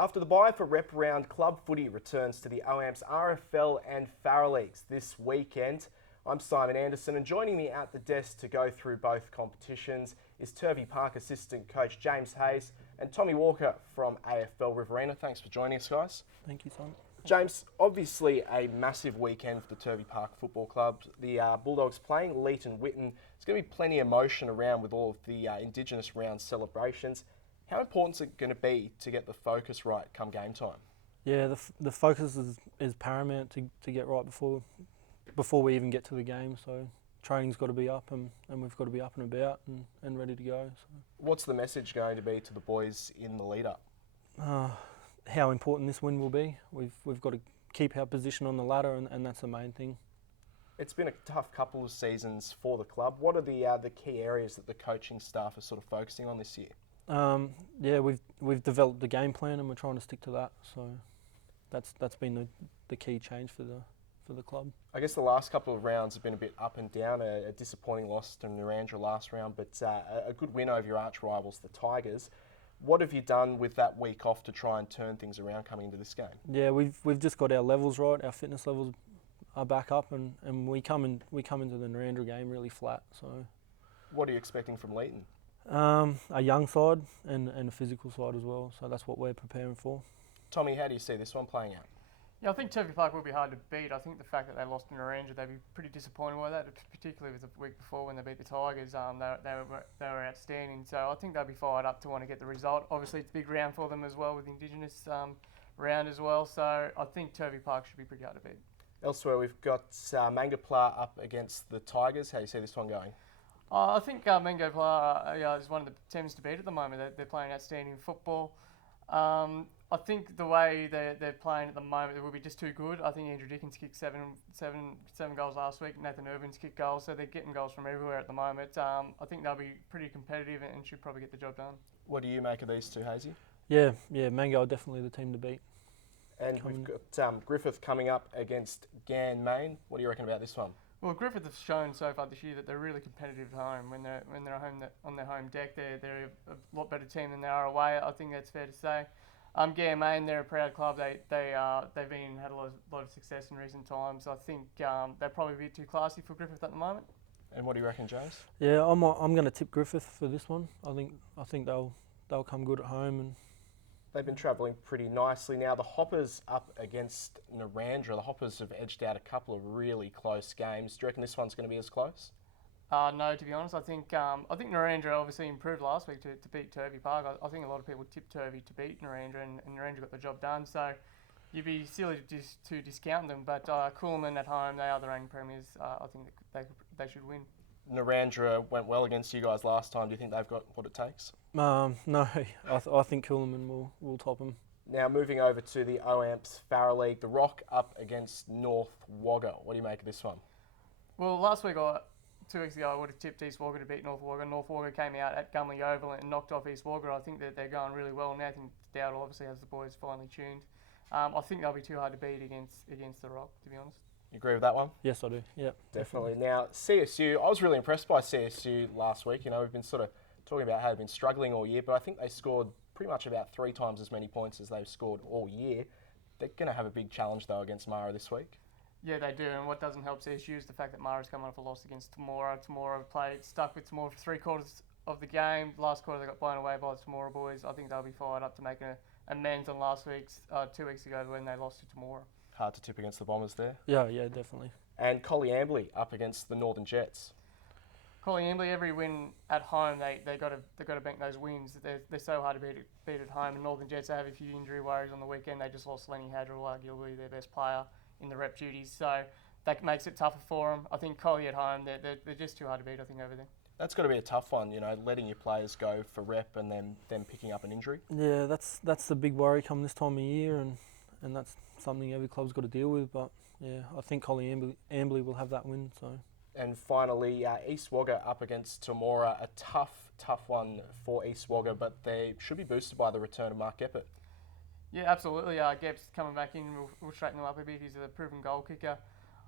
After the bye for rep round, club footy returns to the OAMP's RFL and Farah Leagues this weekend. I'm Simon Anderson, and joining me at the desk to go through both competitions is Turvey Park assistant coach James Hayes and Tommy Walker from Afl Riverina. Thanks for joining us, guys. Thank you, Simon. James, obviously a massive weekend for the Turvey Park Football Club. The Bulldogs playing Leeton Witten. There's going to be plenty of emotion around with all of the Indigenous round celebrations. How important is it going to be to get the focus right come game time? Yeah, the focus is paramount to get right before we even get to the game. So training's got to be up and we've got to be up and about and ready to go. So. What's the message going to be to the boys in the lead up? How important this win will be. We've got to keep our position on the ladder and that's the main thing. It's been a tough couple of seasons for the club. What are the key areas that the coaching staff are sort of focusing on this year? We've developed the game plan and we're trying to stick to that. So that's been the key change for the club. I guess the last couple of rounds have been a bit up and down. A disappointing loss to Narrandera last round, but a good win over your arch rivals, the Tigers. What have you done with that week off to try and turn things around coming into this game? Yeah, we've just got our levels right. Our fitness levels are back up, and we come into the Narrandera game really flat. So, what are you expecting from Leeton? A young side and a physical side as well. So that's what we're preparing for. Tommy, how do you see this one playing out? Yeah, I think Turvey Park will be hard to beat. I think the fact that they lost in Narrandera, they'd be pretty disappointed by that, particularly with the week before when they beat the Tigers. They were outstanding. So I think they'll be fired up to want to get the result. Obviously, it's a big round for them as well with the Indigenous round as well. So I think Turvey Park should be pretty hard to beat. Elsewhere, we've got Mangapla up against the Tigers. How do you see this one going? I think Mangapla is one of the teams to beat at the moment. They're playing outstanding football. I think the way they're playing at the moment, it will be just too good. I think Andrew Dickens kicked seven goals last week. Nathan Irvin's kicked goals, so they're getting goals from everywhere at the moment. I think they'll be pretty competitive and should probably get the job done. What do you make of these two, Hazy? Yeah, Mango are definitely the team to beat. And we've got Griffith coming up against Gan Main. What do you reckon about this one? Well, Griffith have shown so far this year that they're really competitive at home. When they're home on their home deck, they're a lot better team than they are away. I think that's fair to say. Gan Main, they're a proud club. They've had a lot of success in recent times. I think they're probably a bit too classy for Griffith at the moment. And what do you reckon, James? Yeah, I'm going to tip Griffith for this one. I think they'll come good at home and. They've been travelling pretty nicely. Now, the Hoppers up against Narrandera. The Hoppers have edged out a couple of really close games. Do you reckon this one's going to be as close? No, to be honest. I think Narrandera obviously improved last week to beat Turvey Park. I think a lot of people tipped Turvey to beat Narrandera, and Narrandera got the job done. So you'd be silly to discount them. But Coolman at home, they are the reigning premiers. I think they should win. Narrandera went well against you guys last time. Do you think they've got what it takes? No, I think Coolman will top them. Now, moving over to the OAMP's Farah League, the Rock up against North Wagga. What do you make of this one? Well, 2 weeks ago, I would have tipped East Wagga to beat North Wagga. North Wagga came out at Gumley Oval and knocked off East Wagga. I think that they're going really well now. I think Dowdle obviously has the boys finally tuned. I think they'll be too hard to beat against the Rock, to be honest. You agree with that one? Yes, I do. Yeah, definitely. Now, CSU, I was really impressed by CSU last week. You know, we've been sort of talking about how they've been struggling all year, but I think they scored pretty much about 3 times as many points as they've scored all year. They're going to have a big challenge, though, against Mara this week. Yeah, they do, and what doesn't help CSU is the fact that Mara's coming off a loss against Temora. Temora stuck with Temora for 3/4 of the game. Last quarter, they got blown away by the Temora boys. I think they'll be fired up to make amends on 2 weeks ago when they lost to Temora. Hard to tip against the Bombers there. Yeah, definitely. And Colliambly up against the Northern Jets. Colliambly, every win at home, they got to bank those wins. They're so hard to beat at home. And Northern Jets, they have a few injury worries on the weekend. They just lost Lenny Hadrill, arguably their best player in the rep duties. So that makes it tougher for them. I think Collie at home, they're just too hard to beat, I think, over there. That's got to be a tough one, you know, letting your players go for rep and then them picking up an injury. Yeah, that's the big worry come this time of year, and that's something every club's got to deal with. But yeah, I think Colliambly will have that win. So. And finally, East Wagga up against Temora. A tough one for East Wagga, but they should be boosted by the return of Mark Geppert. Yeah, absolutely. Gepp's coming back in. We'll straighten him up a bit. He's a proven goal kicker.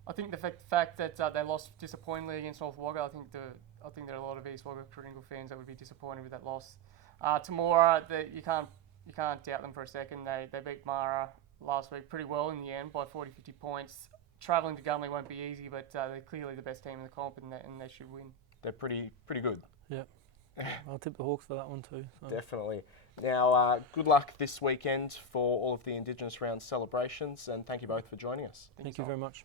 I think the fact that they lost disappointingly against North Wagga, I think there are a lot of East Wagga Tringle fans that would be disappointed with that loss. Temora, you can't you can't doubt them for a second. They beat Mara last week pretty well in the end by 40, 50 points. Travelling to Gunley won't be easy, but they're clearly the best team in the comp, and they should win. They're pretty good. Yeah. I'll tip the Hawks for that one too. So. Definitely. Now, good luck this weekend for all of the Indigenous Round celebrations, and thank you both for joining us. Thank you very much.